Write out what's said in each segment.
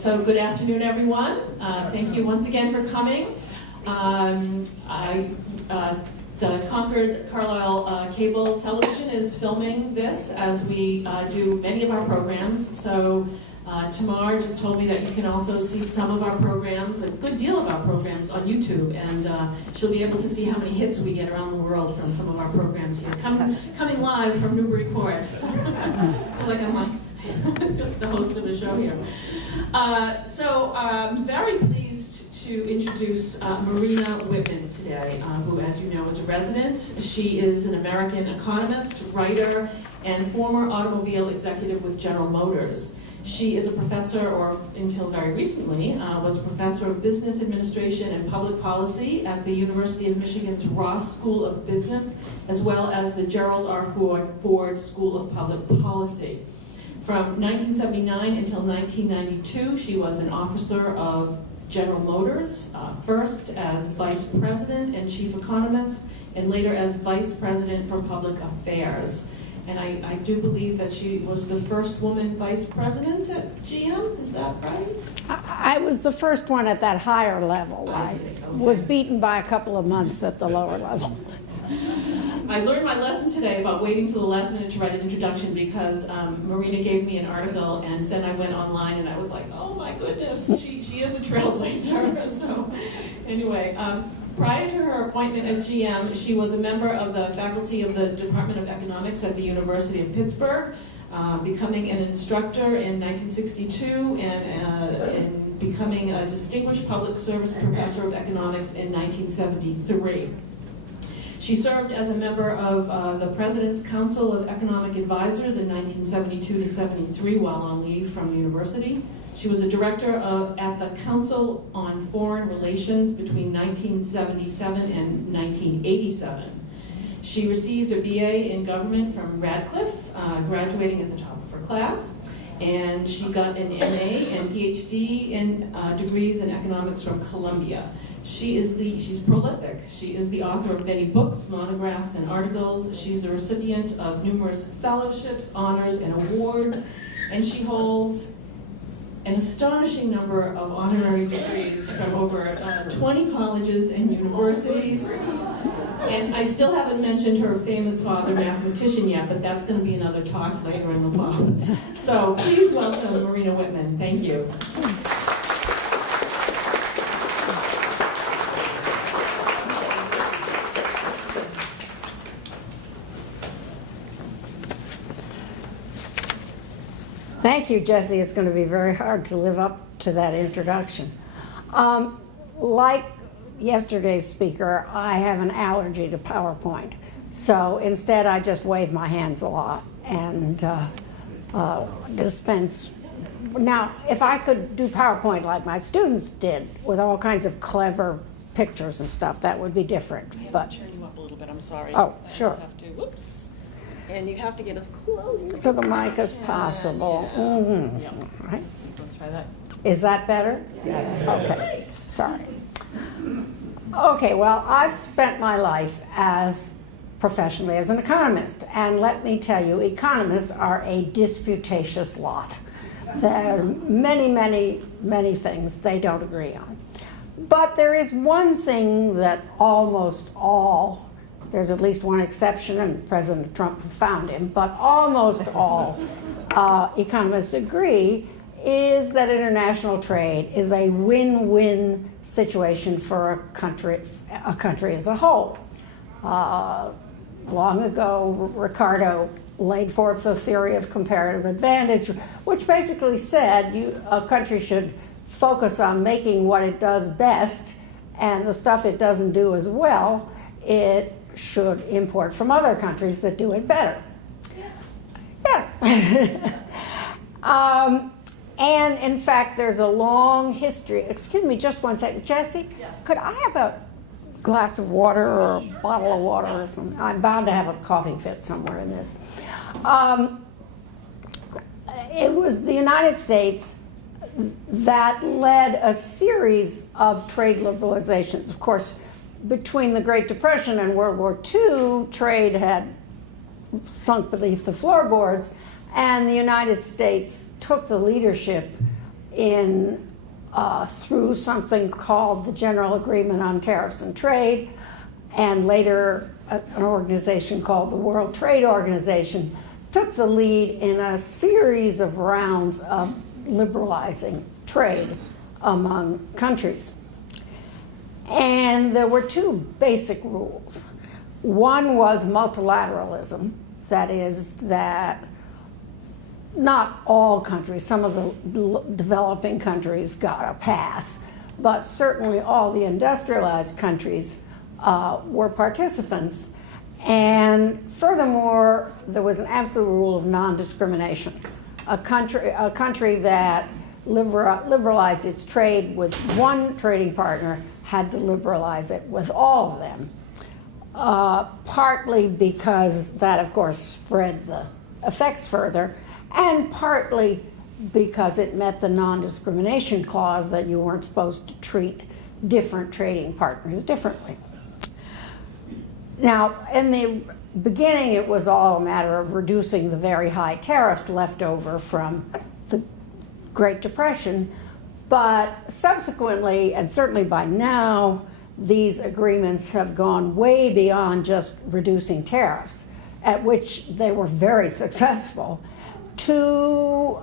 So good afternoon, everyone. Thank you once again for coming. The Concord Carlisle Cable Television is filming this as we do many of our programs. So Tamar just told me that you can also see some of our programs, a good deal of our programs on YouTube, and she'll be able to see how many hits we get around the world from some of our programs here. Coming live from Newbury Port. So, I feel like I'm like the host of the show here. I'm very pleased to introduce Marina Whitman today, who, as you know, is a resident. She is an American economist, writer, and former automobile executive with General Motors. She is a professor, or until very recently, was a professor of business administration and public policy at the University of Michigan's Ross School of Business, as well as the Gerald R. Ford School of Public Policy. From 1979 until 1992, she was an officer of General Motors, first as vice president and chief economist, and later as vice president for public affairs. And I do believe that she was the first woman vice president at GM, is that right? I was the first one at that higher level. I was beaten by a couple of months at the lower level. I learned my lesson today about waiting till the last minute to write an introduction because Marina gave me an article, and then I went online and I was like, oh my goodness, she is a trailblazer. So anyway, prior to her appointment at GM, she was a member of the faculty of the Department of Economics at the University of Pittsburgh, becoming an instructor in 1962 and becoming a distinguished public service professor of economics in 1973. She served as a member of the President's Council of Economic Advisors in 1972 to 73 while on leave from the university. She was a director at the Council on Foreign Relations between 1977 and 1987. She received a BA in government from Radcliffe, graduating at the top of her class, and she got an MA and PhD in degrees in economics from Columbia. She's prolific. She is the author of many books, monographs, and articles. She's the recipient of numerous fellowships, honors, and awards, and she holds an astonishing number of honorary degrees from over 20 colleges and universities. And I still haven't mentioned her famous father, mathematician, yet, but that's going to be another talk later in the fall. So please welcome Marina Whitman. Thank you. Thank you, Jesse. It's going to be very hard to live up to that introduction. Like yesterday's speaker, I have an allergy to PowerPoint. So instead, I just wave my hands a lot and dispense. Now, if I could do PowerPoint like my students did, with all kinds of clever pictures and stuff, that would be different. I have But to turn you up a little bit. I'm sorry. Oh, I sure. just have to, whoops. And you have to get as close to the mic as possible. Yeah. Mm-hmm. Yep. Right. Let's try that. Is that better? Yes. Okay. Sorry. Okay, well, I've spent my life professionally as an economist, and let me tell you, economists are a disputatious lot. There are many, many, many things they don't agree on. But there is one thing that almost all, there's at least one exception, and President Trump found him, but almost all economists agree, is that international trade is a win-win situation for a country as a whole. Long ago, Ricardo laid forth the theory of comparative advantage, which basically said a country should focus on making what it does best, and the stuff it doesn't do as well, it should import from other countries that do it better. Yes. And in fact, there's a long history. Excuse me, just one second. Jesse, yes. Could I have a glass of water or a bottle of water or something? I'm bound to have a coughing fit somewhere in this. It was the United States that led a series of trade liberalizations. Of course, between the Great Depression and World War II, trade had sunk beneath the floorboards, and the United States took the leadership through something called the General Agreement on Tariffs and Trade, and later an organization called the World Trade Organization, took the lead in a series of rounds of liberalizing trade among countries. And there were two basic rules. One was multilateralism, that is, that not all countries, some of the developing countries got a pass, but certainly all the industrialized countries were participants. And furthermore, there was an absolute rule of non-discrimination. A country that liberalized its trade with one trading partner had to liberalize it with all of them, partly because that, of course, spread the effects further, and partly because it met the non-discrimination clause that you weren't supposed to treat different trading partners differently. Now, in the beginning, it was all a matter of reducing the very high tariffs left over from the Great Depression, but subsequently, and certainly by now, these agreements have gone way beyond just reducing tariffs, at which they were very successful, to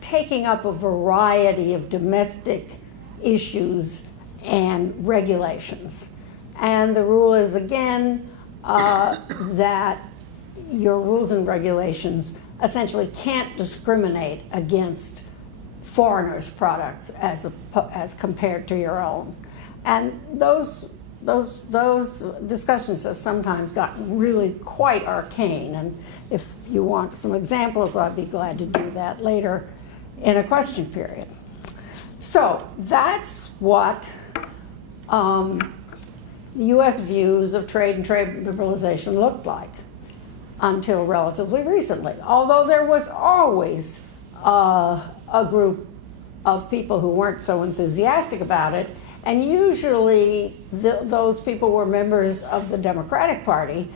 taking up a variety of domestic issues and regulations. And the rule is, again, that your rules and regulations essentially can't discriminate against foreigners' products as compared to your own. And those discussions have sometimes gotten really quite arcane. And if you want some examples, I'd be glad to do that later in a question period. So that's what the U.S. views of trade and trade liberalization looked like until relatively recently. Although there was always a group of people who weren't so enthusiastic about it, and usually those people were members of the Democratic Party,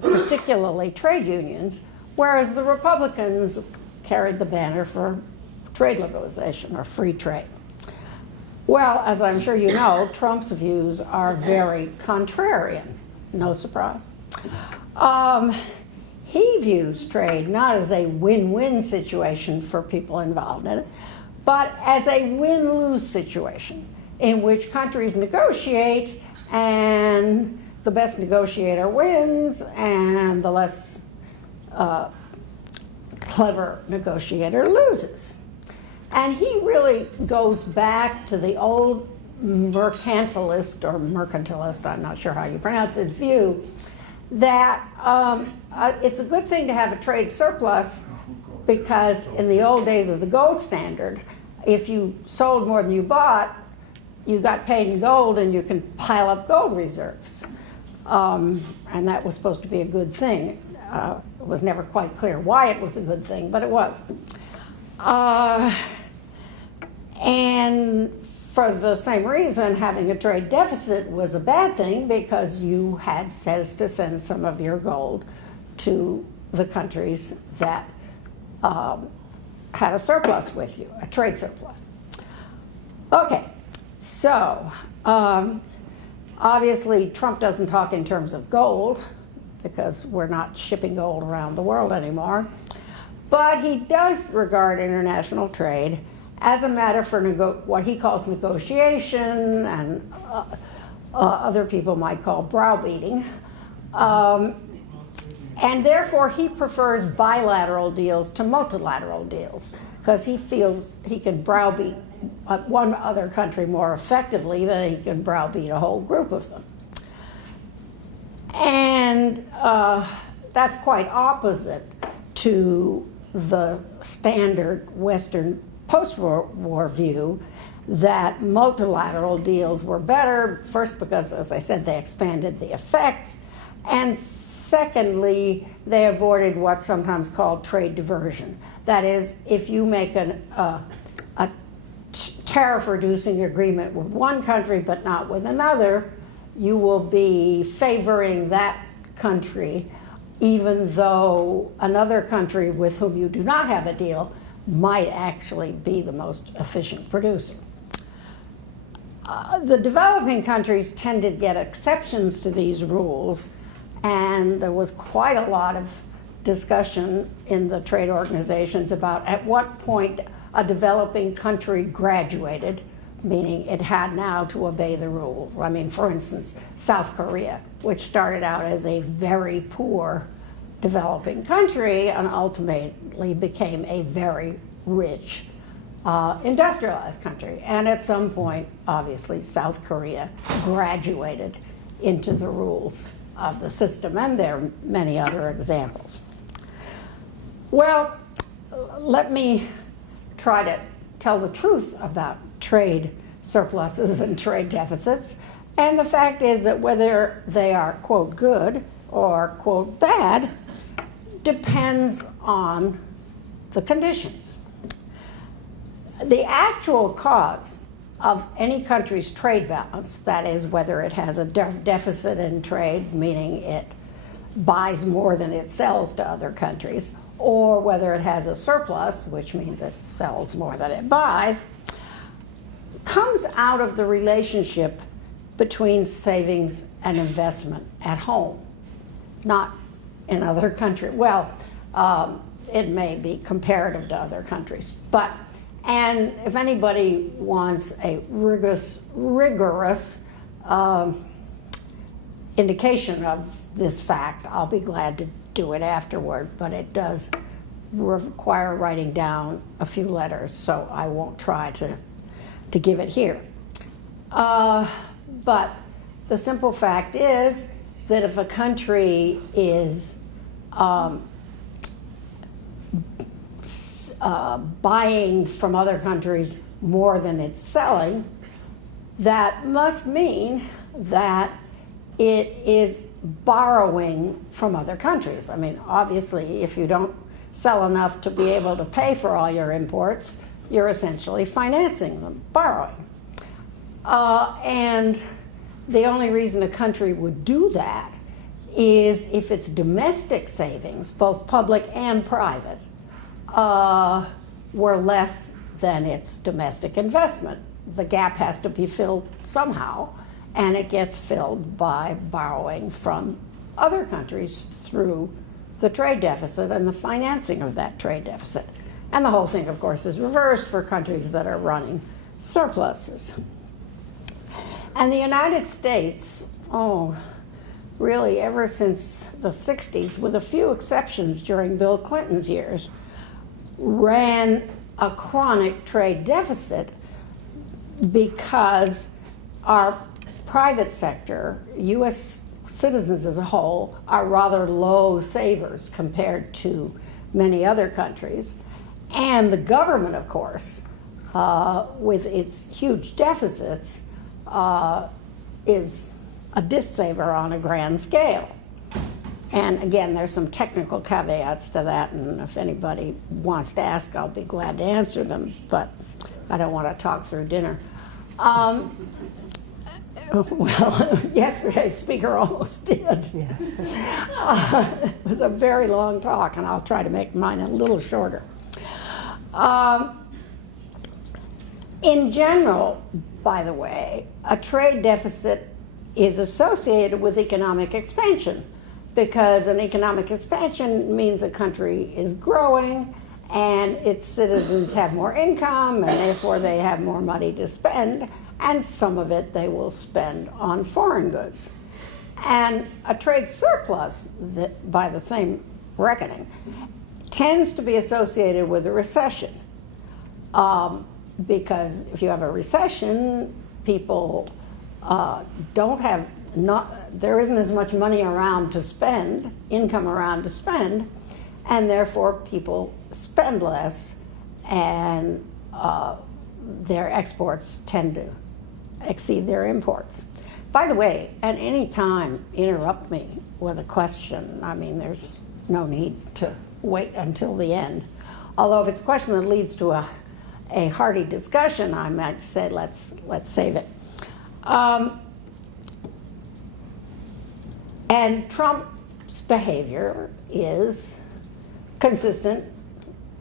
particularly trade unions, whereas the Republicans carried the banner for trade liberalization or free trade. Well, as I'm sure you know, Trump's views are very contrarian. No surprise. He views trade not as a win-win situation for people involved in it, but as a win-lose situation in which countries negotiate and the best negotiator wins and the less clever negotiator loses. And he really goes back to the old mercantilist, I'm not sure how you pronounce it, view that it's a good thing to have a trade surplus because in the old days of the gold standard, if you sold more than you bought, you got paid in gold and you can pile up gold reserves. And that was supposed to be a good thing. It was never quite clear why it was a good thing, but it was. And for the same reason, having a trade deficit was a bad thing because you had to send some of your gold to the countries that had a surplus with you, a trade surplus. Okay, so obviously Trump doesn't talk in terms of gold because we're not shipping gold around the world anymore, but he does regard international trade as a matter for what he calls negotiation and other people might call browbeating. And therefore, he prefers bilateral deals to multilateral deals because he feels he can browbeat one other country more effectively than he can browbeat a whole group of them. And that's quite opposite to the standard Western post-war view that multilateral deals were better, first because, as I said, they expanded the effects, and secondly, they avoided what's sometimes called trade diversion. That is, if you make a tariff-reducing agreement with one country but not with another, you will be favoring that country even though another country with whom you do not have a deal might actually be the most efficient producer. The developing countries tend to get exceptions to these rules, and there was quite a lot of discussion in the trade organizations about at what point a developing country graduated, meaning it had now to obey the rules. I mean, for instance, South Korea, which started out as a very poor developing country and ultimately became a very rich industrialized country. And at some point, obviously, South Korea graduated into the rules of the system, and there are many other examples. Well, let me try to tell the truth about trade surpluses and trade deficits. And the fact is that whether they are, quote, good or, quote, bad, depends on the conditions. The actual cause of any country's trade balance, that is, whether it has a deficit in trade, meaning it buys more than it sells to other countries, or whether it has a surplus, which means it sells more than it buys, comes out of the relationship between savings and investment at home, not in other countries. Well, it may be comparative to other countries, and if anybody wants a rigorous indication of this fact, I'll be glad to do it afterward, but it does require writing down a few letters, so I won't try to give it here. But the simple fact is that if a country is buying from other countries more than it's selling, that must mean that it is borrowing from other countries. I mean, obviously, if you don't sell enough to be able to pay for all your imports, you're essentially financing them, borrowing. And the only reason a country would do that is if its domestic savings, both public and private, were less than its domestic investment. The gap has to be filled somehow, and it gets filled by borrowing from other countries through the trade deficit and the financing of that trade deficit. And the whole thing, of course, is reversed for countries that are running surpluses. And the United States, really ever since the 60s, with a few exceptions during Bill Clinton's years, ran a chronic trade deficit because our private sector, U.S. citizens as a whole, are rather low savers compared to many other countries. And the government, of course, with its huge deficits, is a dissaver on a grand scale. And again, there's some technical caveats to that, and if anybody wants to ask, I'll be glad to answer them, but I don't want to talk through dinner. Well, yesterday's speaker almost did. Yeah. It was a very long talk, and I'll try to make mine a little shorter. In general, by the way, a trade deficit is associated with economic expansion, because an economic expansion means a country is growing and its citizens have more income, and therefore they have more money to spend, and some of it they will spend on foreign goods. And a trade surplus, that, by the same reckoning, tends to be associated with a recession. Because if you have a recession, people there isn't as much money around to spend, income around to spend, and therefore people spend less, and their exports tend to exceed their imports. By the way, at any time, interrupt me with a question. I mean, there's no need to wait until the end. Although if it's a question that leads to a hearty discussion, I might say let's save it. And Trump's behavior is consistent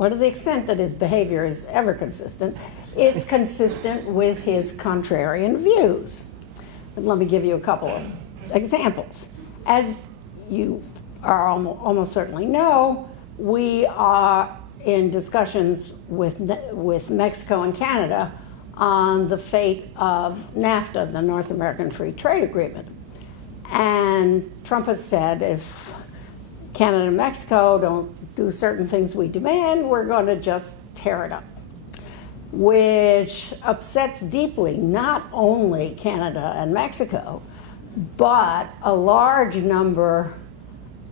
well, to the extent that his behavior is ever consistent, it's consistent with his contrarian views. And let me give you a couple of examples. As you are almost certainly know, we are in discussions with Mexico and Canada on the fate of NAFTA, the North American Free Trade Agreement. And Trump has said if Canada and Mexico don't do certain things we demand, we're going to just tear it up, which upsets deeply not only Canada and Mexico, but a large number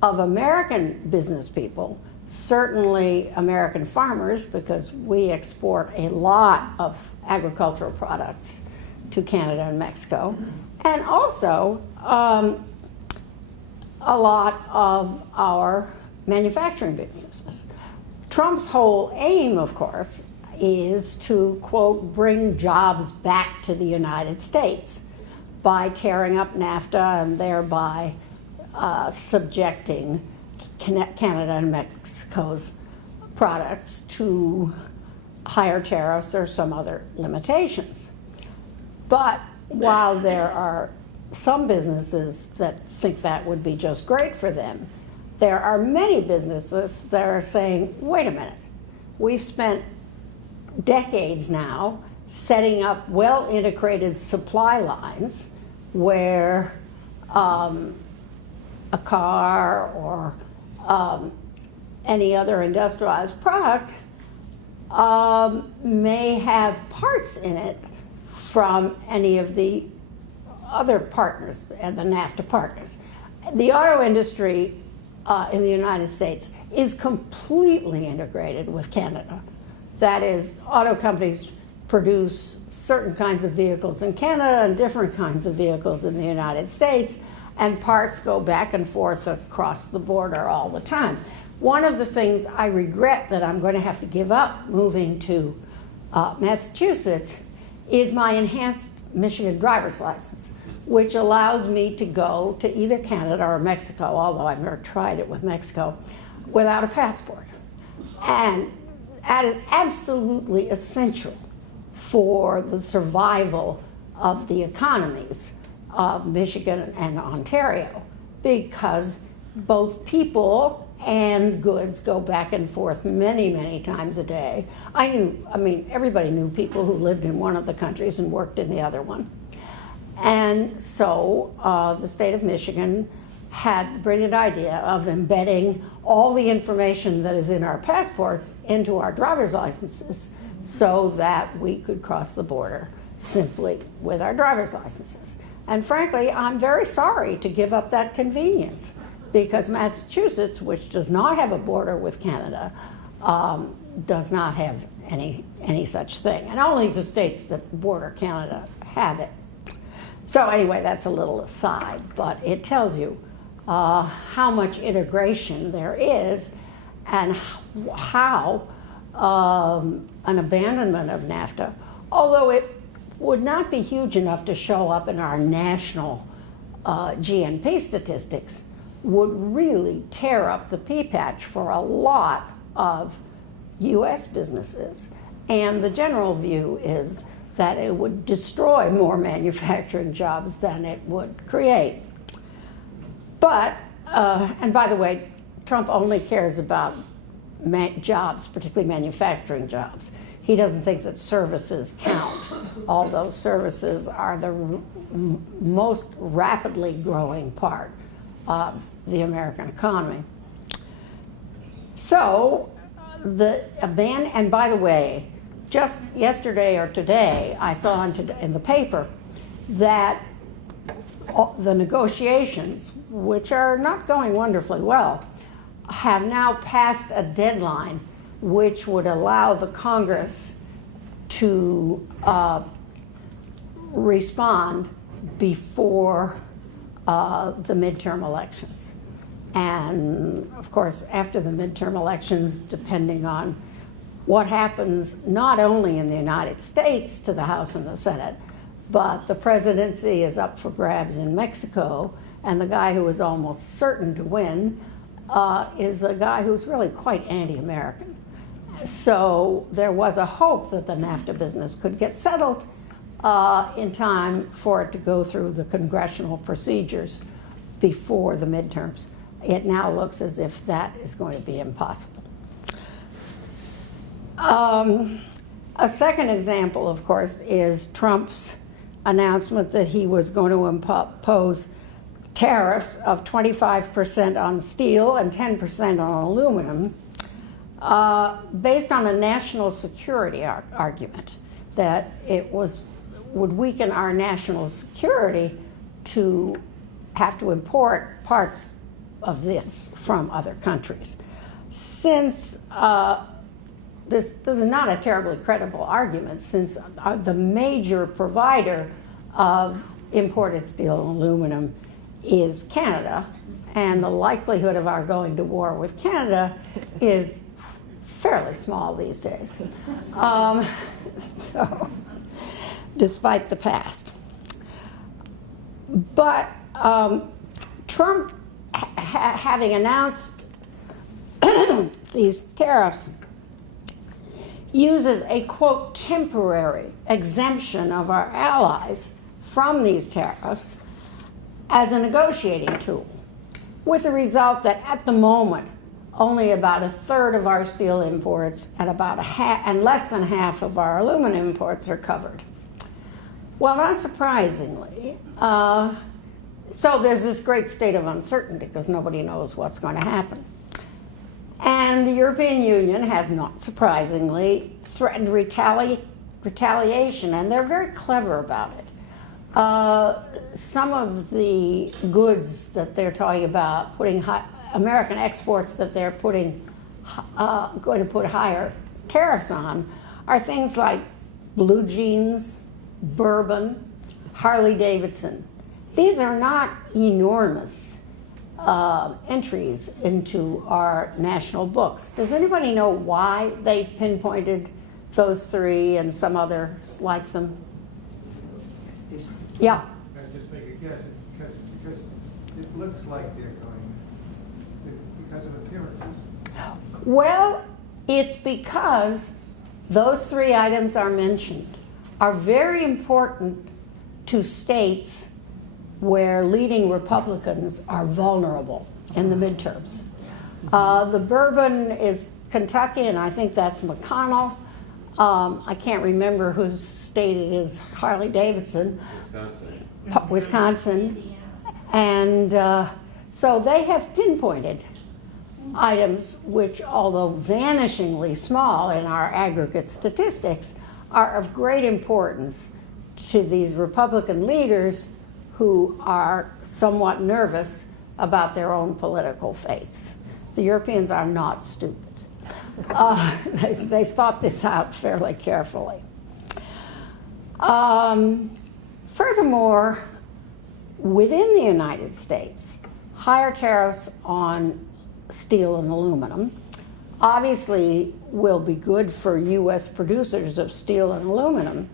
of American business people, certainly American farmers, because we export a lot of agricultural products to Canada and Mexico, and also a lot of our manufacturing businesses. Trump's whole aim, of course, is to, quote, bring jobs back to the United States by tearing up NAFTA and thereby subjecting Canada and Mexico's products to higher tariffs or some other limitations. But while there are some businesses that think that would be just great for them, there are many businesses that are saying, wait a minute, we've spent decades now setting up well-integrated supply lines where a car or any other industrialized product may have parts in it from any of the other partners and the NAFTA partners. The auto industry in the United States is completely integrated with Canada. That is, auto companies produce certain kinds of vehicles in Canada and different kinds of vehicles in the United States, and parts go back and forth across the border all the time. One of the things I regret that I'm going to have to give up moving to Massachusetts is my enhanced Michigan driver's license, which allows me to go to either Canada or Mexico, although I've never tried it with Mexico, without a passport. And that is absolutely essential for the survival of the economies of Michigan and Ontario, because both people and goods go back and forth many, many times a day. Everybody knew people who lived in one of the countries and worked in the other one. And so the state of Michigan had the brilliant idea of embedding all the information that is in our passports into our driver's licenses so that we could cross the border simply with our driver's licenses. And frankly, I'm very sorry to give up that convenience, because Massachusetts, which does not have a border with Canada, does not have any such thing. And only the states that border Canada have it. So anyway, that's a little aside, but it tells you how much integration there is and how an abandonment of NAFTA, although it would not be huge enough to show up in our national GNP statistics, would really tear up the pea patch for a lot of US businesses. And the general view is that it would destroy more manufacturing jobs than it would create. But, and by the way, Trump only cares about jobs, particularly manufacturing jobs. He doesn't think that services count, although services are the most rapidly growing part of the American economy. So, and by the way, just yesterday or today, I saw in the paper that the negotiations, which are not going wonderfully well, have now passed a deadline which would allow the Congress to respond before the midterm elections. And of course, after the midterm elections, depending on what happens not only in the United States to the House and the Senate, but the presidency is up for grabs in Mexico, and the guy who is almost certain to win is a guy who's really quite anti-American. So there was a hope that the NAFTA business could get settled in time for it to go through the congressional procedures before the midterms. It now looks as if that is going to be impossible. A second example, of course, is Trump's announcement that he was going to impose tariffs of 25% on steel and 10% on aluminum, based on a national security argument, that it would weaken our national security to have to import parts of this from other countries. Since this is not a terribly credible argument, since the major provider of imported steel and aluminum is Canada, and the likelihood of our going to war with Canada is fairly small these days. So, despite the past. But Trump, having announced these tariffs, uses a, quote, temporary exemption of our allies from these tariffs as a negotiating tool, with the result that at the moment, only about a third of our steel imports and and less than half of our aluminum imports are covered. Well, not surprisingly, so there's this great state of uncertainty because nobody knows what's going to happen. And the European Union has, not surprisingly, threatened retaliation, and they're very clever about it. Some of the goods that they're talking about, American exports that they're going to put higher tariffs on, are things like blue jeans, bourbon, Harley Davidson. These are not enormous entries into our national books. Does anybody know why they've pinpointed those three and some others like them? Yeah. I just make a guess. It's because it looks like they're going because of appearances. Well, it's because those three items are mentioned are very important to states where leading Republicans are vulnerable in the midterms. The bourbon is Kentucky, and I think that's McConnell. I can't remember whose state it is, Harley Davidson. Wisconsin. And so they have pinpointed items which, although vanishingly small in our aggregate statistics, are of great importance to these Republican leaders who are somewhat nervous about their own political fates. The Europeans are not stupid. They've thought this out fairly carefully. Furthermore, within the United States, higher tariffs on steel and aluminum obviously will be good for U.S. producers of steel and aluminum,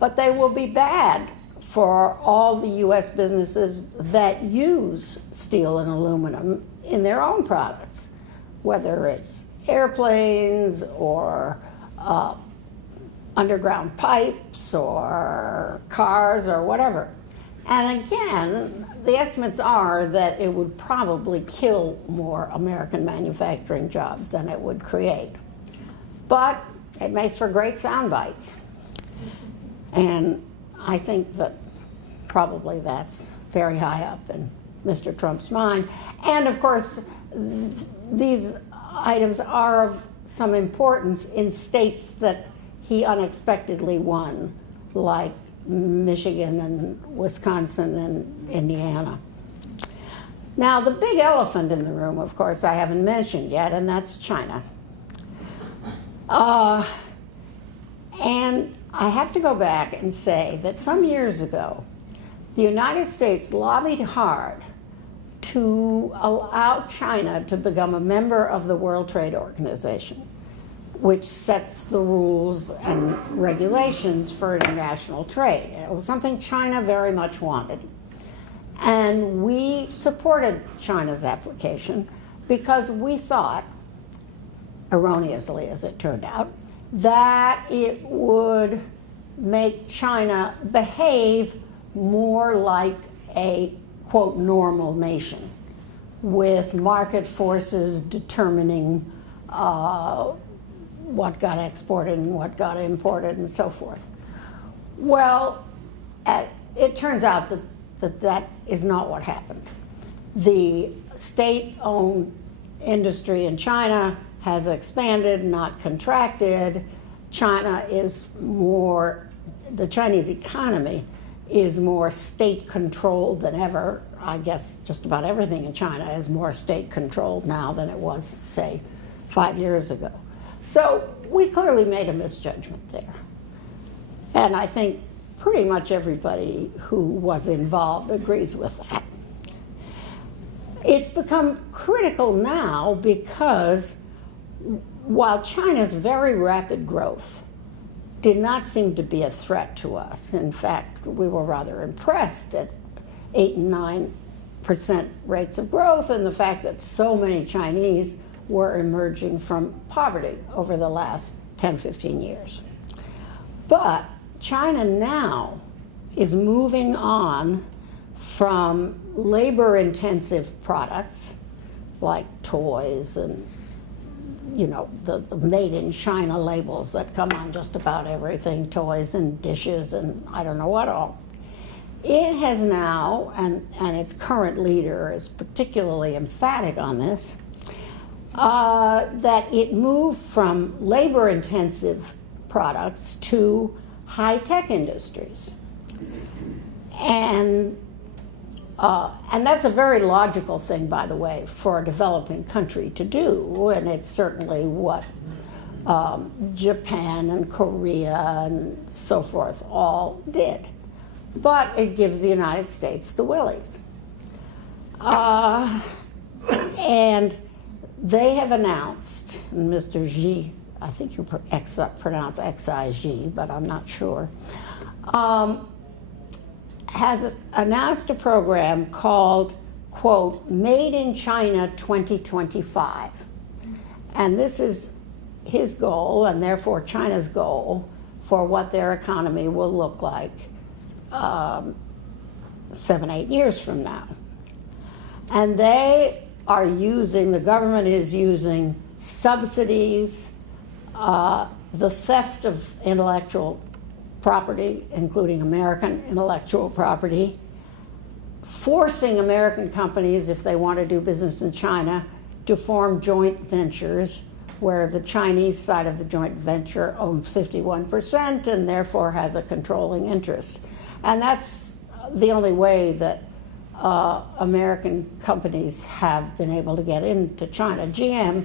but they will be bad for all the U.S. businesses that use steel and aluminum in their own products, whether it's airplanes or underground pipes or cars or whatever. And again, the estimates are that it would probably kill more American manufacturing jobs than it would create. But it makes for great sound bites. And I think that probably that's very high up in Mr. Trump's mind. And of course, these items are of some importance in states that he unexpectedly won, like Michigan and Wisconsin and Indiana. Now, the big elephant in the room, of course, I haven't mentioned yet, and that's China. And I have to go back and say that some years ago, the United States lobbied hard to allow China to become a member of the World Trade Organization, which sets the rules and regulations for international trade. It was something China very much wanted. And we supported China's application because we thought erroneously as it turned out, that it would make China behave more like a, quote, normal nation, with market forces determining what got exported and what got imported and so forth. Well, it turns out that is not what happened. The state-owned industry in China has expanded, not contracted. The Chinese economy is more state-controlled than ever. I guess just about everything in China is more state-controlled now than it was, say, 5 years ago. So we clearly made a misjudgment there. And I think pretty much everybody who was involved agrees with that. It's become critical now because while China's very rapid growth did not seem to be a threat to us, in fact, we were rather impressed at 8 and 9% rates of growth and the fact that so many Chinese were emerging from poverty over the last 10, 15 years. But China now is moving on from labor-intensive products like toys and the made in China labels that come on just about everything, toys and dishes and I don't know what all. It has now, and its current leader is particularly emphatic on this, that it moved from labor-intensive products to high-tech industries. And that's a very logical thing, by the way, for a developing country to do, and it's certainly what Japan and Korea and so forth all did. But it gives the United States the willies. And they have announced, and Mr. Xi, I think you pronounce X-I-G, but I'm not sure, has announced a program called, quote, Made in China 2025. And this is his goal, and therefore China's goal, for what their economy will look like 7, 8 years from now. And they are the government is using subsidies, the theft of intellectual property, including American intellectual property, forcing American companies, if they want to do business in China, to form joint ventures where the Chinese side of the joint venture owns 51% and therefore has a controlling interest. And that's the only way that American companies have been able to get into China. GM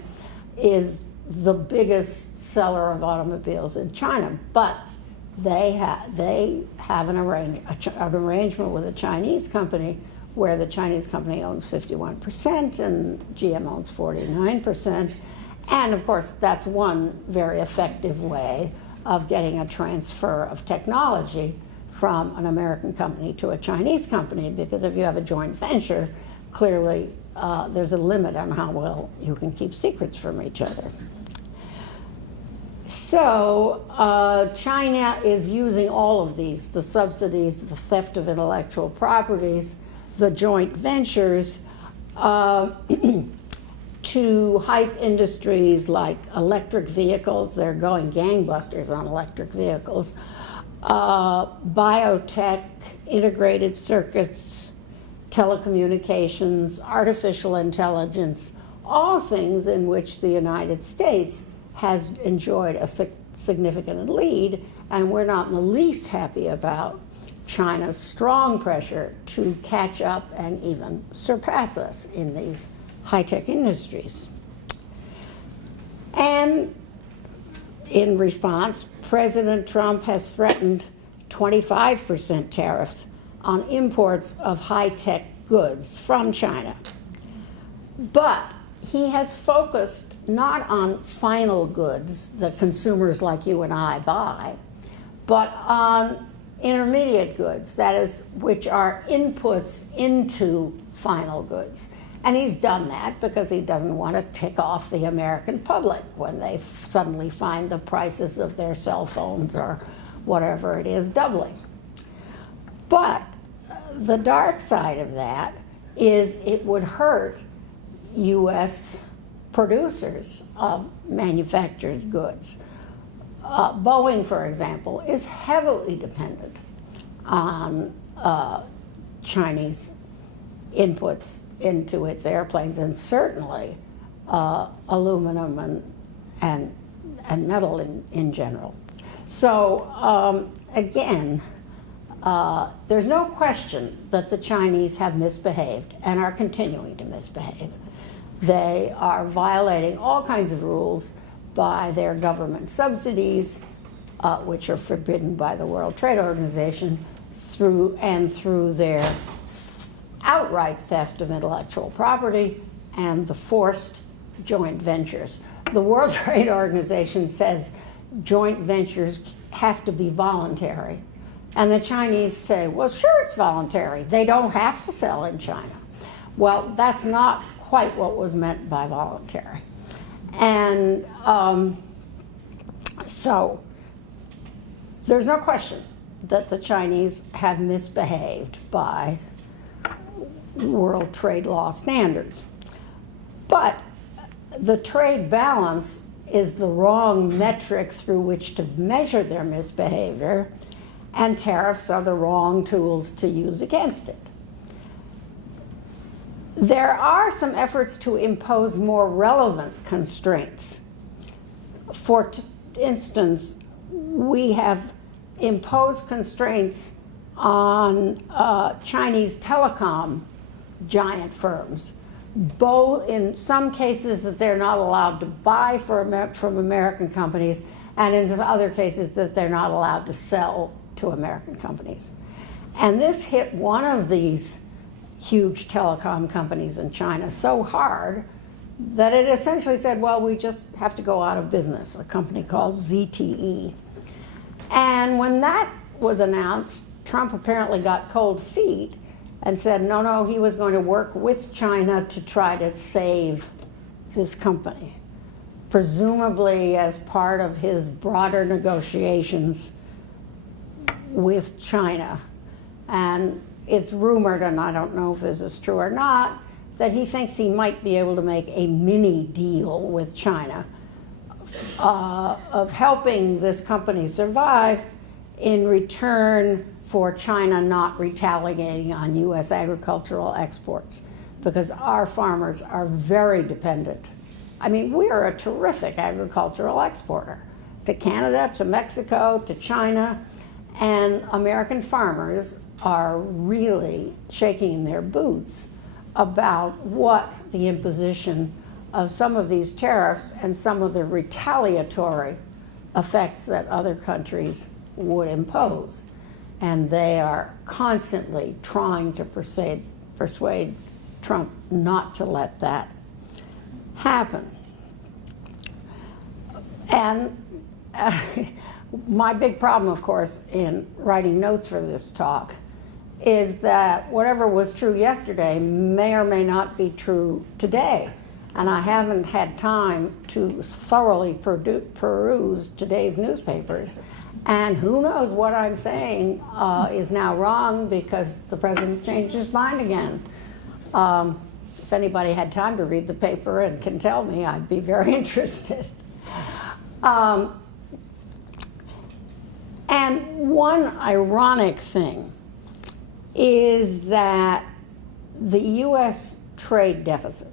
is the biggest seller of automobiles in China, but they have an arrangement with a Chinese company where the Chinese company owns 51% and GM owns 49%. And of course, that's one very effective way of getting a transfer of technology from an American company to a Chinese company, because if you have a joint venture, clearly there's a limit on how well you can keep secrets from each other. So China is using all of these, the subsidies, the theft of intellectual properties, the joint ventures, to hype industries like electric vehicles. They're going gangbusters on electric vehicles. Biotech, integrated circuits, telecommunications, artificial intelligence, all things in which the United States has enjoyed a significant lead, and we're not in the least happy about China's strong pressure to catch up and even surpass us in these high-tech industries. And in response, President Trump has threatened 25% tariffs on imports of high-tech goods from China. But he has focused not on final goods that consumers like you and I buy, but on intermediate goods, that is, which are inputs into final goods. And he's done that because he doesn't want to tick off the American public when they suddenly find the prices of their cell phones or whatever it is doubling. But the dark side of that is it would hurt U.S. producers of manufactured goods. Boeing, for example, is heavily dependent on Chinese inputs into its airplanes, and certainly aluminum and metal in general. So again, there's no question that the Chinese have misbehaved and are continuing to misbehave. They are violating all kinds of rules by their government subsidies, which are forbidden by the World Trade Organization, through their outright theft of intellectual property and the forced joint ventures. The World Trade Organization says joint ventures have to be voluntary. And the Chinese say, well, sure, it's voluntary. They don't have to sell in China. Well, that's not quite what was meant by voluntary. And so there's no question that the Chinese have misbehaved by world trade law standards. But the trade balance is the wrong metric through which to measure their misbehavior, and tariffs are the wrong tools to use against it. There are some efforts to impose more relevant constraints. For instance, we have imposed constraints on Chinese telecom giant firms, both in some cases that they're not allowed to buy from American companies, and in other cases that they're not allowed to sell to American companies. And this hit one of these huge telecom companies in China so hard that it essentially said, well, we just have to go out of business, a company called ZTE. And when that was announced, Trump apparently got cold feet and said, no, he was going to work with China to try to save this company, presumably as part of his broader negotiations with China. And it's rumored, and I don't know if this is true or not, that he thinks he might be able to make a mini deal with China of helping this company survive in return for China not retaliating on U.S. agricultural exports, because our farmers are very dependent. I mean, we are a terrific agricultural exporter to Canada, to Mexico, to China, and American farmers are really shaking in their boots about what the imposition of some of these tariffs and some of the retaliatory effects that other countries would impose. And they are constantly trying to persuade Trump not to let that happen. And my big problem, of course, in writing notes for this talk is that whatever was true yesterday may or may not be true today. And I haven't had time to thoroughly peruse today's newspapers. And who knows what I'm saying is now wrong because the president changed his mind again. If anybody had time to read the paper and can tell me, I'd be very interested. And one ironic thing is that the U.S. trade deficit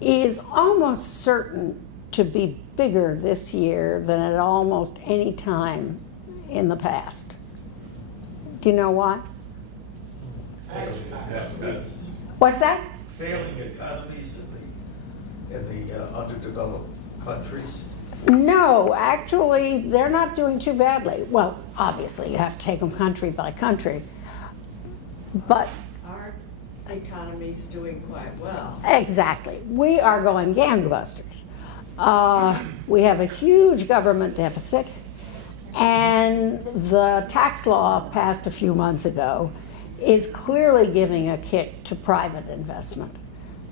is almost certain to be bigger this year than at almost any time in the past. Do you know why? What's that? Failing economies in the underdeveloped countries. No, actually, they're not doing too badly. Well, obviously, you have to take them country by country. But our economy's doing quite well. exactly. We are going gangbusters. We have a huge government deficit, and the tax law passed a few months ago is clearly giving a kick to private investment.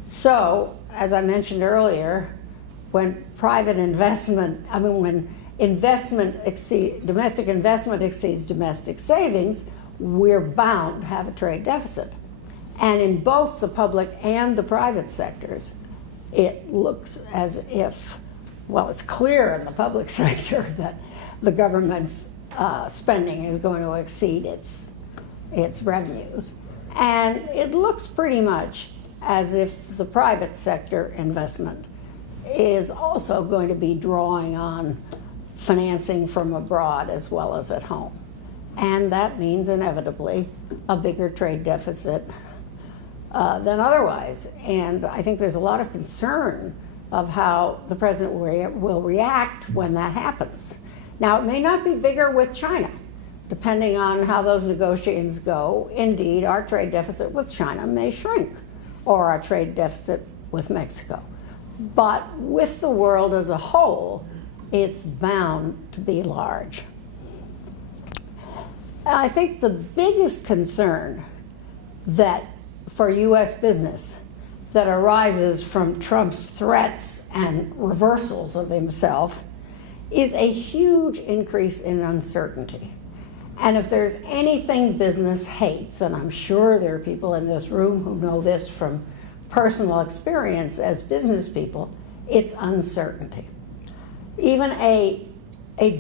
So, as I mentioned earlier, when domestic investment exceeds domestic savings, we're bound to have a trade deficit. And in both the public and the private sectors, it looks as if, well, it's clear in the public sector that the government's spending is going to exceed its revenues. And it looks pretty much as if the private sector investment is also going to be drawing on financing from abroad as well as at home. And that means inevitably a bigger trade deficit than otherwise. And I think there's a lot of concern of how the president will react when that happens. Now, it may not be bigger with China, depending on how those negotiations go. Indeed, our trade deficit with China may shrink, or our trade deficit with Mexico. But with the world as a whole, it's bound to be large. I think the biggest concern that for U.S. business that arises from Trump's threats and reversals of himself is a huge increase in uncertainty. And if there's anything business hates, and I'm sure there are people in this room who know this from personal experience as business people, it's uncertainty. Even a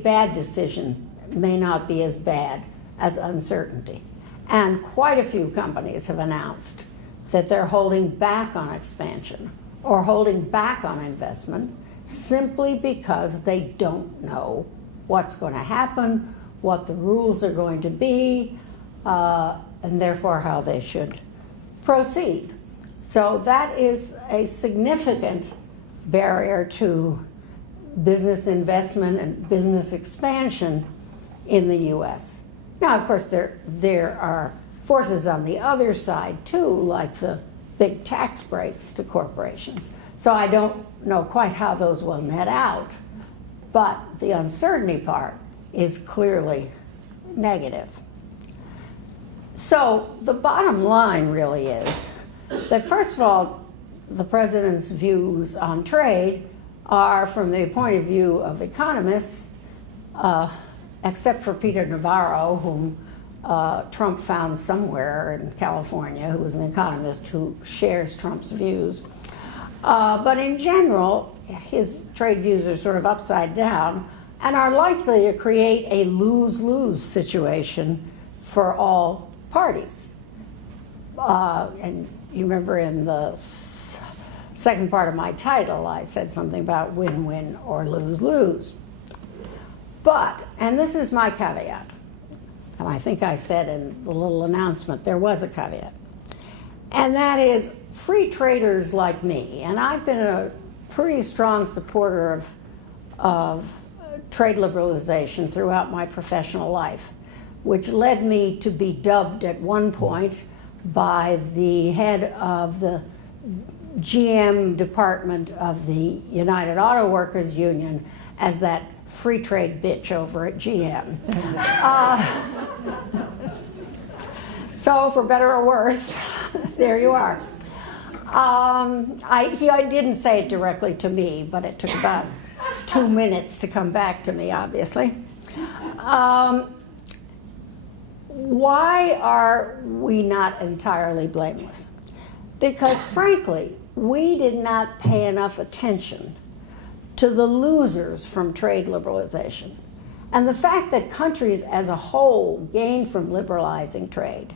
bad decision may not be as bad as uncertainty. And quite a few companies have announced that they're holding back on expansion or holding back on investment simply because they don't know what's going to happen, what the rules are going to be, and therefore how they should proceed. So that is a significant barrier to business investment and business expansion in the U.S. Now, of course, there are forces on the other side, too, like the big tax breaks to corporations. So I don't know quite how those will net out, but the uncertainty part is clearly negative. So the bottom line really is that, first of all, the president's views on trade are, from the point of view of economists, except for Peter Navarro, whom Trump found somewhere in California, who was an economist who shares Trump's views. But in general, his trade views are sort of upside down and are likely to create a lose-lose situation for all parties. And you remember in the second part of my title, I said something about win-win or lose-lose. But, and this is my caveat, and I think I said in the little announcement there was a caveat, and that is free traders like me, and I've been a pretty strong supporter of trade liberalization throughout my professional life, which led me to be dubbed at one point by the head of the GM department of the United Auto Workers Union as that free trade bitch over at GM. So for better or worse, there you are. I didn't say it directly to me, but it took about 2 minutes to come back to me, obviously. Why are we not entirely blameless? Because frankly, we did not pay enough attention to the losers from trade liberalization. And the fact that countries as a whole gain from liberalizing trade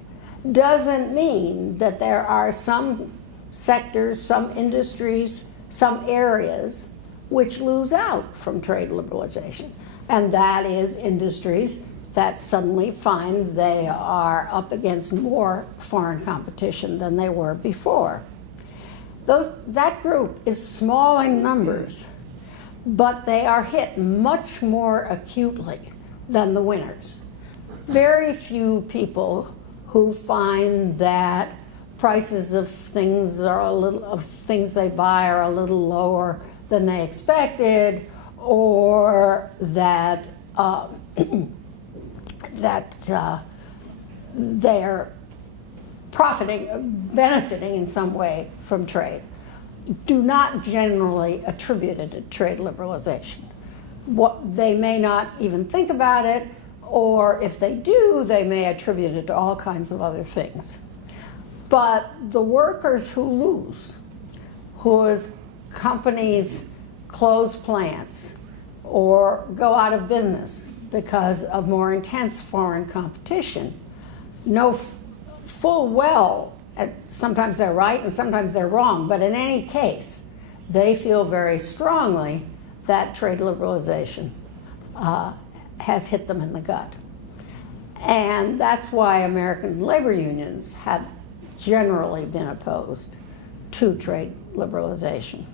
doesn't mean that there are some sectors, some industries, some areas which lose out from trade liberalization. And that is industries that suddenly find they are up against more foreign competition than they were before. That group is small in numbers, but they are hit much more acutely than the winners. Very few people who find that prices of things they buy are a little lower than they expected, or that benefiting in some way from trade, do not generally attribute it to trade liberalization. They may not even think about it, or if they do, they may attribute it to all kinds of other things. But the workers who lose, whose companies close plants or go out of business because of more intense foreign competition, know full well, sometimes they're right and sometimes they're wrong, but in any case, they feel very strongly that trade liberalization has hit them in the gut. And that's why American labor unions have generally been opposed to trade liberalization.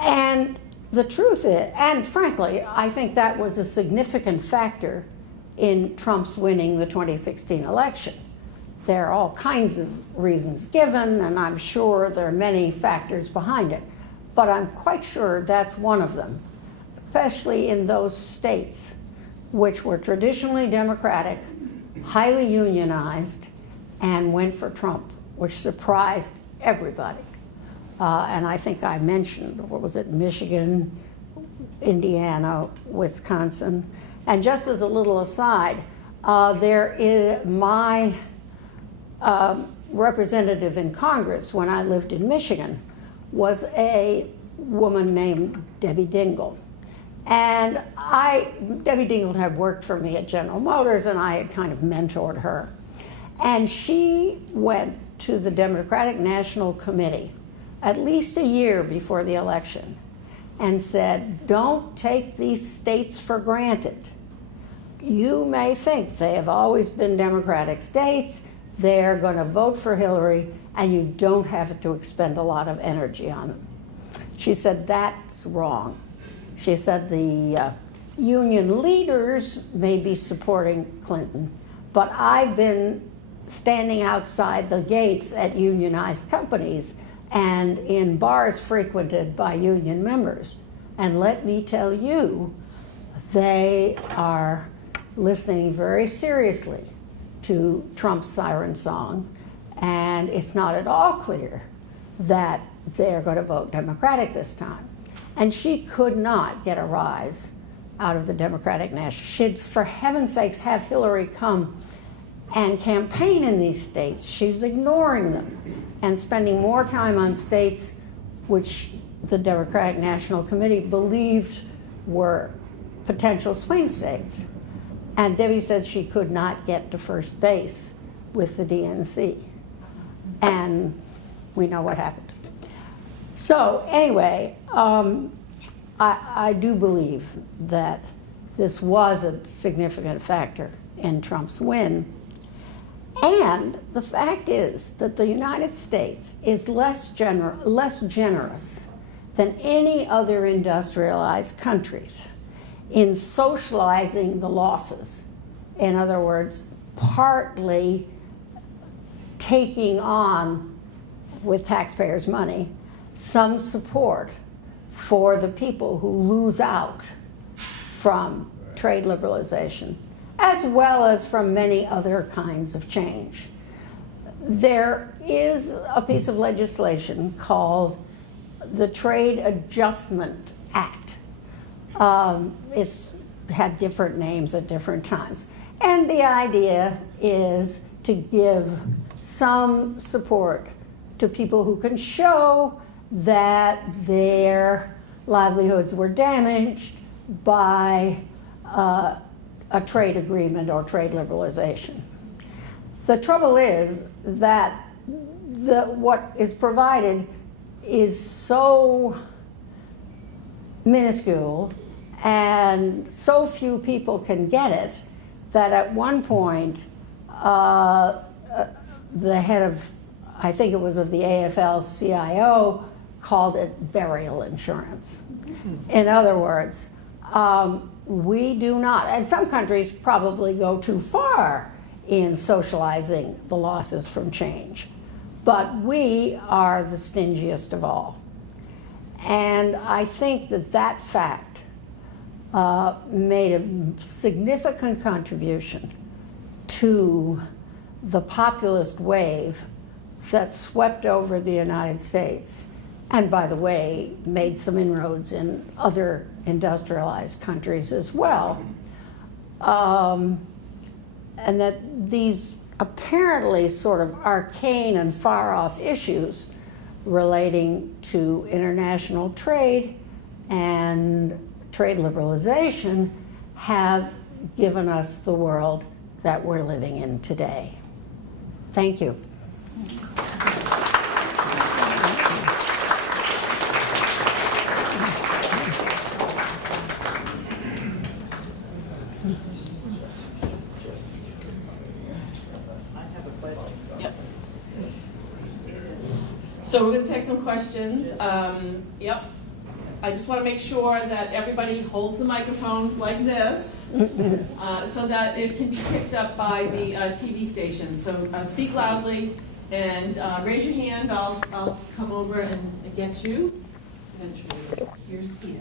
And the truth is, and frankly, I think that was a significant factor in Trump's winning the 2016 election. There are all kinds of reasons given, and I'm sure there are many factors behind it, but I'm quite sure that's one of them, especially in those states which were traditionally Democratic, highly unionized, and went for Trump, which surprised everybody. And I think I mentioned, what was it, Michigan, Indiana, Wisconsin. And just as a little aside, there is my representative in Congress when I lived in Michigan was a woman named Debbie Dingell. And Debbie Dingell had worked for me at General Motors, and I had kind of mentored her. And she went to the Democratic National Committee at least a year before the election and said, don't take these states for granted. You may think they have always been Democratic states, they're going to vote for Hillary, and you don't have to expend a lot of energy on them. She said, that's wrong. She said the union leaders may be supporting Clinton, but I've been standing outside the gates at unionized companies and in bars frequented by union members. And let me tell you, they are listening very seriously to Trump's siren song, and it's not at all clear that they're going to vote Democratic this time. And she could not get a rise out of the Democratic National. She'd, for heaven's sakes, have Hillary come and campaign in these states. She's ignoring them and spending more time on states which the Democratic National Committee believed were potential swing states. And Debbie said she could not get to first base with the DNC. And we know what happened. So anyway, I do believe that this was a significant factor in Trump's win. And the fact is that the United States is less generous than any other industrialized countries in socializing the losses. In other words, partly taking on, with taxpayers' money, some support for the people who lose out from trade liberalization, as well as from many other kinds of change. There is a piece of legislation called the Trade Adjustment Act. It's had different names at different times. And the idea is to give some support to people who can show that their livelihoods were damaged by a trade agreement or trade liberalization. The trouble is that what is provided is so minuscule and so few people can get it that at one point the head of, I think it was of the AFL-CIO, called it burial insurance. In other words, we do not, and some countries probably go too far in socializing the losses from change, but we are the stingiest of all. And I think that that fact made a significant contribution to the populist wave that swept over the United States, and by the way, made some inroads in other industrialized countries as well. And that these apparently sort of arcane and far-off issues relating to international trade and trade liberalization have given us the world that we're living in today. Thank you. So we're going to take some questions. Yep. I just want to make sure that everybody holds the microphone like this so that it can be picked up by the TV station. So speak loudly and raise your hand. I'll come over and get you eventually. Here's the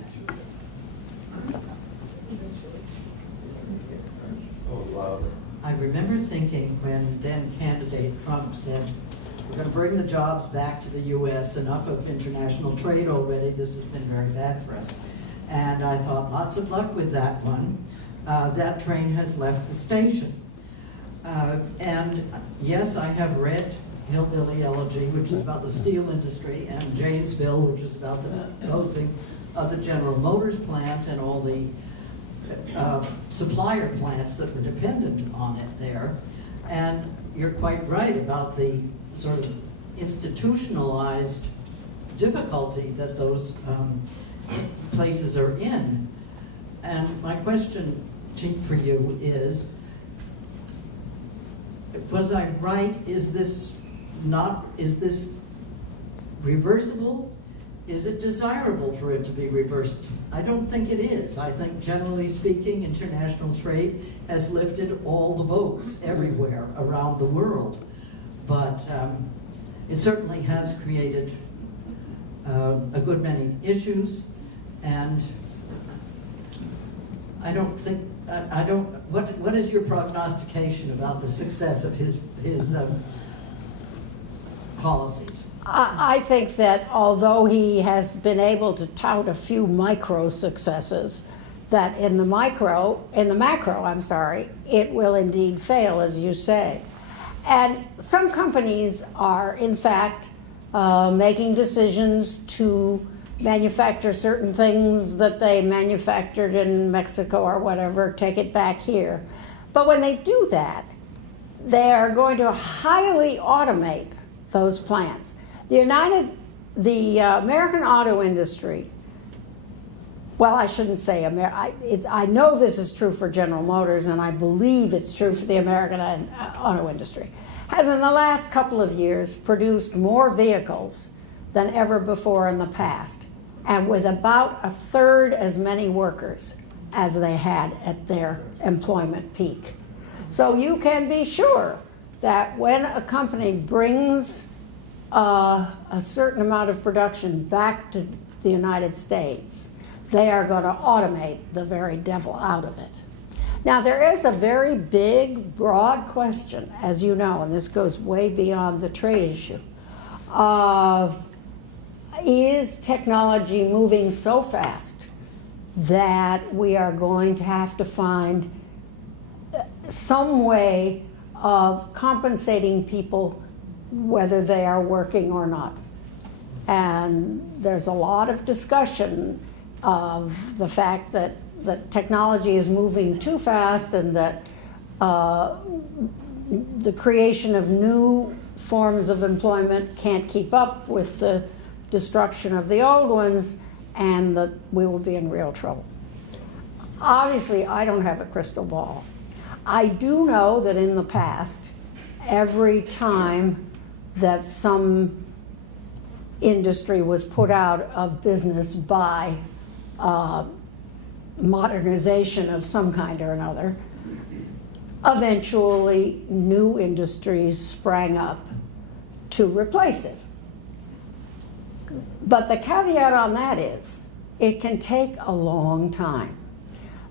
I remember thinking when then candidate Trump said, we're going to bring the jobs back to the U.S., enough of international trade already, this has been very bad for us. And I thought, lots of luck with that one. That train has left the station. And yes, I have read Hillbilly Elegy, which is about the steel industry, and Janesville, which is about the closing of the General Motors plant and all the supplier plants that were dependent on it there. And you're quite right about the sort of institutionalized difficulty that those places are in. And my question for you is, was I right? Is this reversible? Is it desirable for it to be reversed? I don't think it is. I think generally speaking, international trade has lifted all the boats everywhere around the world. But it certainly has created a good many issues, and I don't think, what is your prognostication about the success of his policies? I think that although he has been able to tout a few micro successes, that in the macro, it will indeed fail, as you say. And some companies are, in fact, making decisions to manufacture certain things that they manufactured in Mexico or whatever, take it back here. But when they do that, they are going to highly automate those plants. The American auto industry, well, I shouldn't say I know this is true for General Motors, and I believe it's true for the American auto industry, has in the last couple of years produced more vehicles than ever before in the past, and with about a third as many workers as they had at their employment peak. So you can be sure that when a company brings a certain amount of production back to the United States, they are going to automate the very devil out of it. Now, there is a very big, broad question, as you know, and this goes way beyond the trade issue, of is technology moving so fast that we are going to have to find some way of compensating people whether they are working or not. And there's a lot of discussion of the fact that technology is moving too fast, and that the creation of new forms of employment can't keep up with the destruction of the old ones, and that we will be in real trouble. Obviously, I don't have a crystal ball. I do know that in the past, every time that some industry was put out of business by modernization of some kind or another, eventually new industries sprang up to replace it. But the caveat on that is, it can take a long time.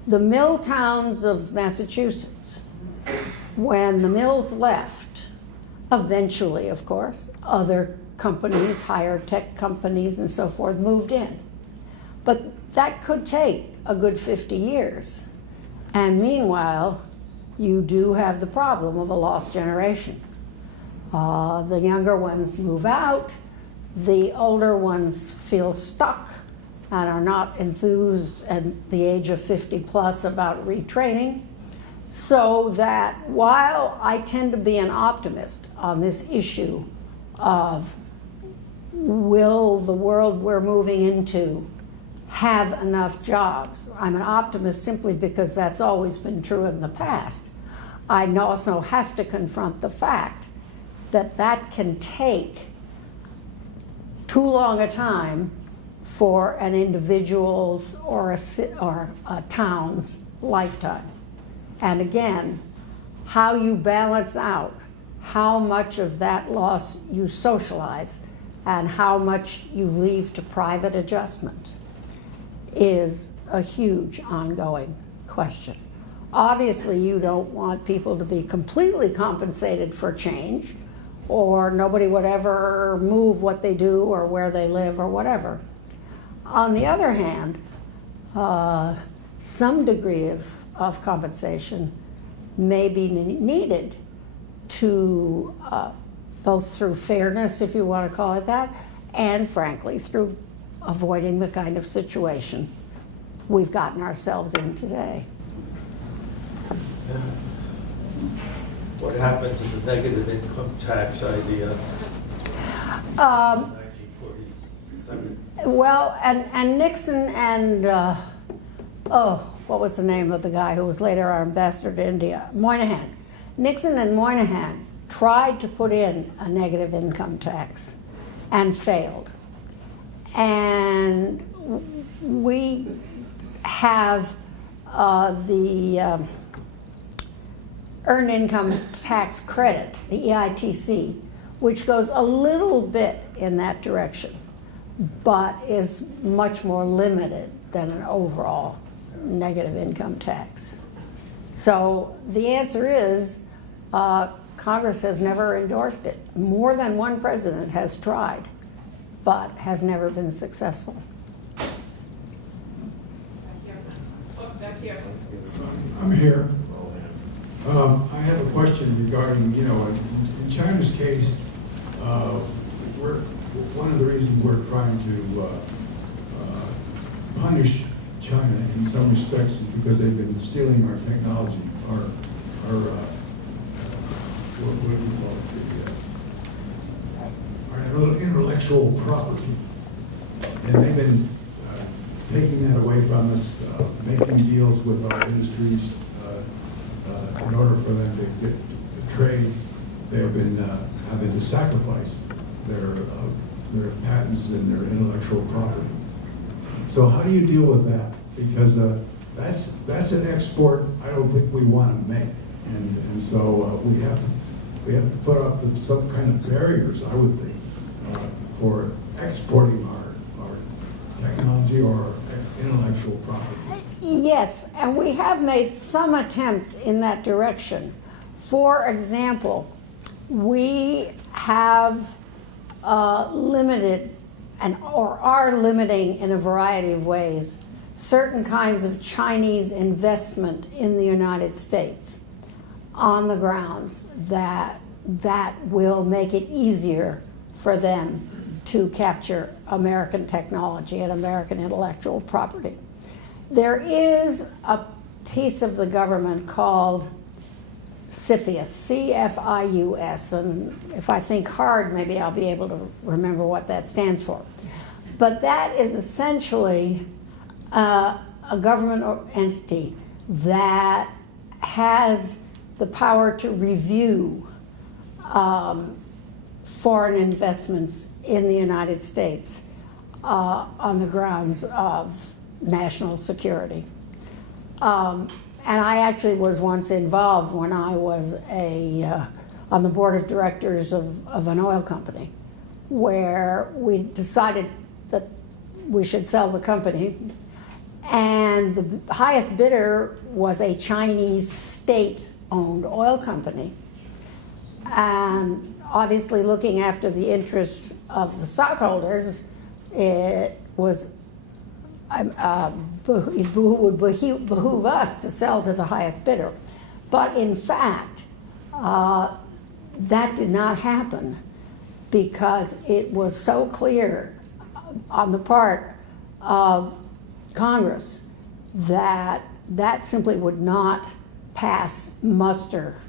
The mill towns of Massachusetts, when the mills left, Eventually, of course, other companies, higher tech companies and so forth, moved in. But that could take a good 50 years. And meanwhile, you do have the problem of a lost generation. The younger ones move out, the older ones feel stuck and are not enthused at the age of 50 plus about retraining. So that while I tend to be an optimist on this issue of will the world we're moving into have enough jobs, I'm an optimist simply because that's always been true in the past. I also have to confront the fact that that can take too long a time for an individual's or a town's lifetime. And again, how you balance out how much of that loss you socialize and how much you leave to private adjustment is a huge ongoing question. Obviously, you don't want people to be completely compensated for change, or nobody would ever move what they do or where they live or whatever. On the other hand, some degree of compensation may be needed to both through fairness, if you want to call it that, and frankly through avoiding the kind of situation we've gotten ourselves in today. What happened to the negative income tax idea in 1947? Well, and Nixon and, what was the name of the guy who was later our ambassador to India? Moynihan. Nixon and Moynihan tried to put in a negative income tax and failed. And we have the Earned Income Tax Credit, the EITC, which goes a little bit in that direction, but is much more limited than an overall negative income tax. So the answer is Congress has never endorsed it. More than one president has tried, but has never been successful. Back here. I'm here. I have a question regarding, in China's case, one of the reasons we're trying to punish China in some respects is because they've been stealing our technology, our what do you call it, our intellectual property, and they've been taking that away from us, making deals with our industries in order for them to get the trade. They have been having to sacrifice their patents and their intellectual property. So how do you deal with that? Because that's an export I don't think we want to make, and so we have to put up with some kind of barriers, I would think, for exporting our technology or our intellectual property. Yes, and we have made some attempts in that direction. For example, we have limited or are limiting in a variety of ways certain kinds of Chinese investment in the United States on the grounds that will make it easier for them to capture American technology and American intellectual property. There is a piece of the government called CFIUS, C-F-I-U-S, and if I think hard, maybe I'll be able to remember what that stands for. But that is essentially a government entity that has the power to review foreign investments in the United States on the grounds of national security. And I actually was once involved when I was on the board of directors of an oil company, where we decided that we should sell the company, and the highest bidder was a Chinese state-owned oil company. And obviously looking after the interests of the stockholders, it was it would behoove us to sell to the highest bidder. But in fact, that did not happen because it was so clear on the part of Congress that that simply would not pass muster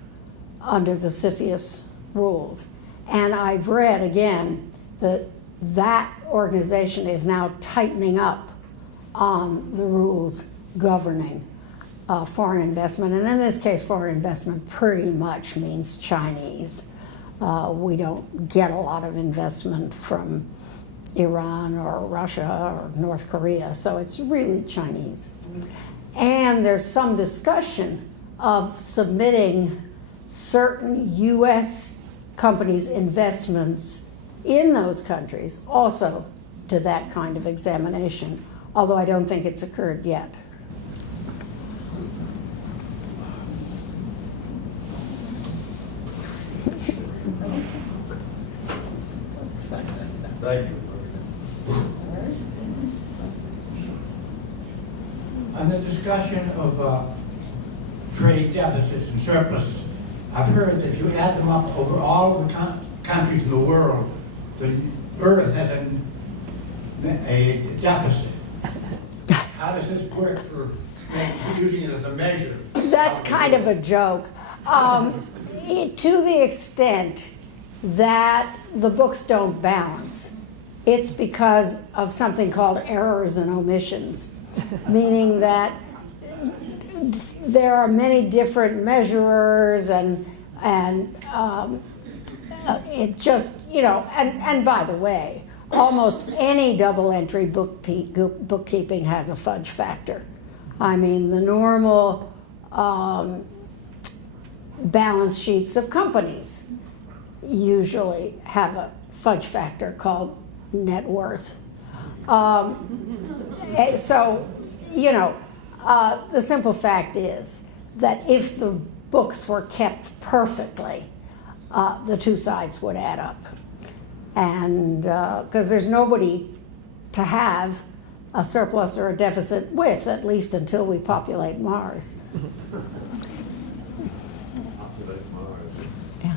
under the CFIUS rules. And I've read again that that organization is now tightening up on the rules governing foreign investment. And in this case, foreign investment pretty much means Chinese. We don't get a lot of investment from Iran or Russia or North Korea, so it's really Chinese. And there's some discussion of submitting certain U.S. companies' investments in those countries also to that kind of examination, although I don't think it's occurred yet. Thank you. On the discussion of trade deficits and surpluses, I've heard that if you add them up over all of the countries in the world, the Earth has a deficit. How does this work for using it as a measure? That's kind of a joke. To the extent that the books don't balance, it's because of something called errors and omissions, meaning that there are many different measurers and it just, you know, and by the way, almost any double entry bookkeeping has a fudge factor. I mean, the normal balance sheets of companies usually have a fudge factor called net worth. So, you know, the simple fact is that if the books were kept perfectly, the two sides would add up. And because there's nobody to have a surplus or a deficit with, at least until we populate Mars. Populate Mars. Yeah.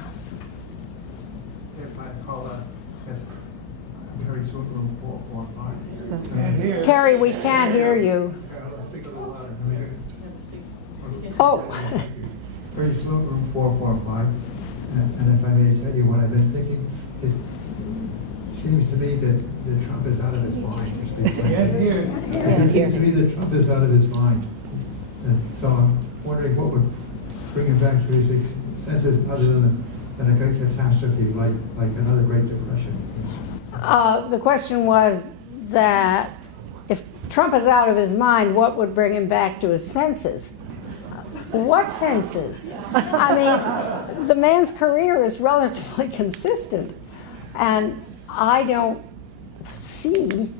If I call Perry Swoop Room 445. And here. Perry, we can't hear you. Speak a little louder. Oh. Perry Swoop Room 445. And if I may tell you what I've been thinking, it seems to me that Trump is out of his mind. It seems to me that Trump is out of his mind. And so I'm wondering what would bring him back to his senses other than a great catastrophe like another Great Depression. The question was that if Trump is out of his mind, what would bring him back to his senses? What senses? I mean, the man's career is relatively consistent, and I don't see,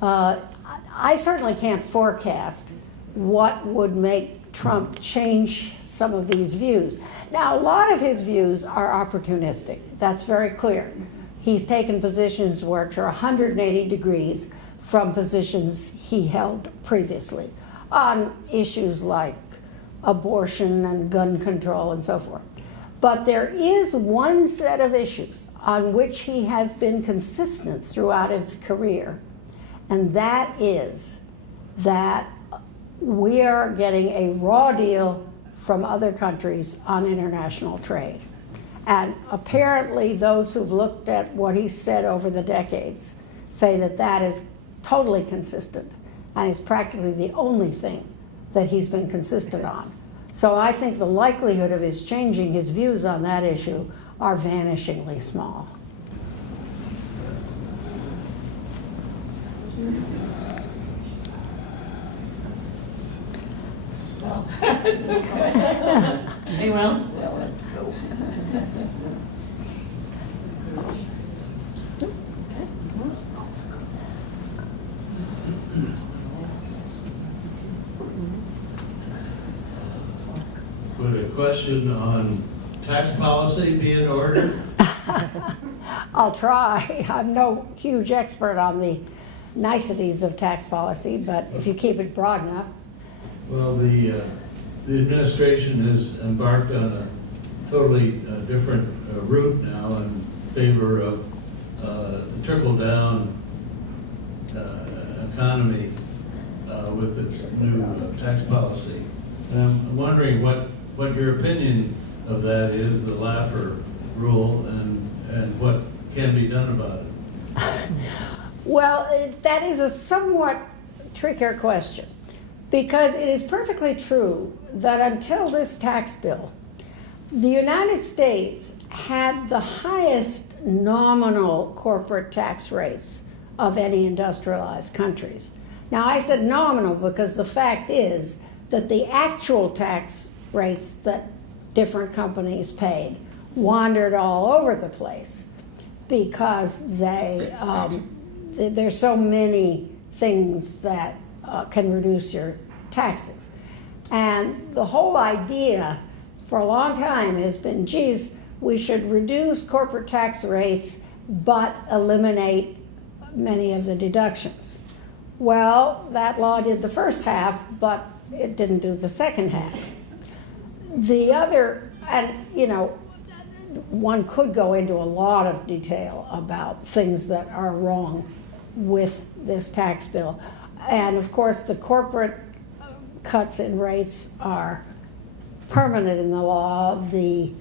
I certainly can't forecast what would make Trump change some of these views. Now, a lot of his views are opportunistic. That's very clear. He's taken positions which are 180 degrees from positions he held previously on issues like abortion and gun control and so forth. But there is one set of issues on which he has been consistent throughout his career, and that is that we are getting a raw deal from other countries on international trade. And apparently those who've looked at what he's said over the decades say that that is totally consistent and is practically the only thing that he's been consistent on. So I think the likelihood of his changing his views on that issue are vanishingly small. Anyone else? Well, let's go. Would a question on tax policy be in order? I'll try. I'm no huge expert on the niceties of tax policy, but if you keep it broad enough. Well, the administration has embarked on a totally different route now in favor of trickle-down economy with its new tax policy. And I'm wondering what your opinion of that is, the Laffer rule, and what can be done about it. Well, that is a somewhat trickier question, because it is perfectly true that until this tax bill, the United States had the highest nominal corporate tax rates of any industrialized countries. Now, I said nominal because the fact is that the actual tax rates that different companies paid wandered all over the place because there's so many things that can reduce your taxes. And the whole idea for a long time has been, geez, we should reduce corporate tax rates but eliminate many of the deductions. Well, that law did the first half, but it didn't do the second half. The other, and you know, one could go into a lot of detail about things that are wrong with this tax bill. And of course, the corporate cuts in rates are permanent in the law. The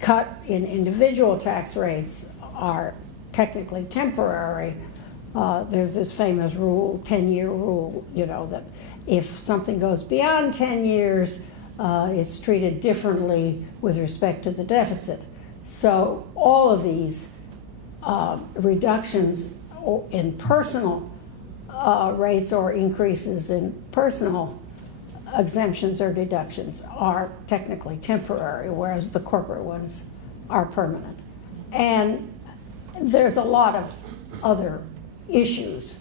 cut in individual tax rates are technically temporary. There's this famous rule, 10-year rule, you know, that if something goes beyond 10 years, it's treated differently with respect to the deficit. So all of these reductions in personal rates or increases in personal exemptions or deductions are technically temporary, whereas the corporate ones are permanent. And there's a lot of other issues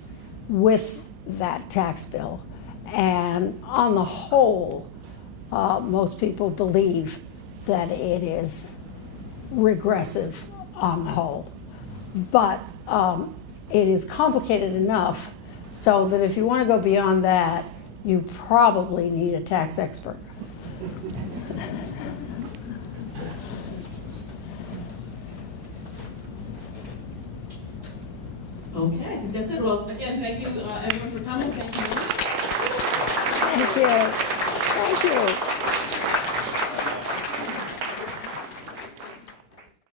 with that tax bill. And on the whole, most people believe that it is regressive on the whole. But it is complicated enough so that if you want to go beyond that, you probably need a tax expert. Okay, I think that's it. Well, again, thank you everyone for coming. Thank you. Thank you. Thank you.